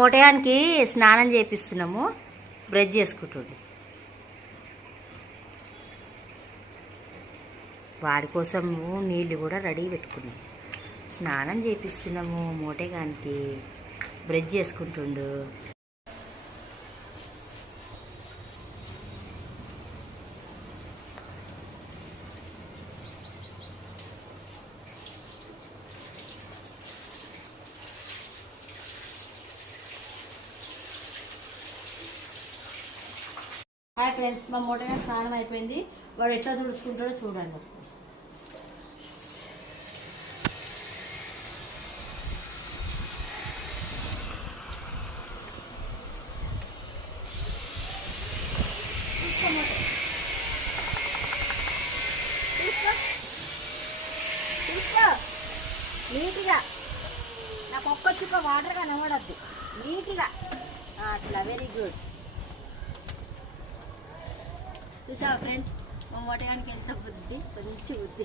మోటయానికి స్నానం చేపిస్తున్నాము, బ్రష్ చేసుకుంటుంది. వాడి కోసము నీళ్ళు కూడా రెడీ పెట్టుకున్నాం. స్నానం చేపిస్తున్నాము, మోటగానికి బ్రష్ చేసుకుంటుండు. హాయ్ ఫ్రెండ్స్, మా మోటగా స్నానం అయిపోయింది. వాడు ఎట్లా తుడుచుకుంటాడో చూడండి ఒకసారి. నీట్గా నాకు ఒక్క చుక్క వాటర్గా నవ్వడద్దు, నీట్గా అట్లా. Very good. చూసావా ఫ్రెండ్స్, మా మోటగానికి ఎంత బుద్ధి, మంచి బుద్ధి.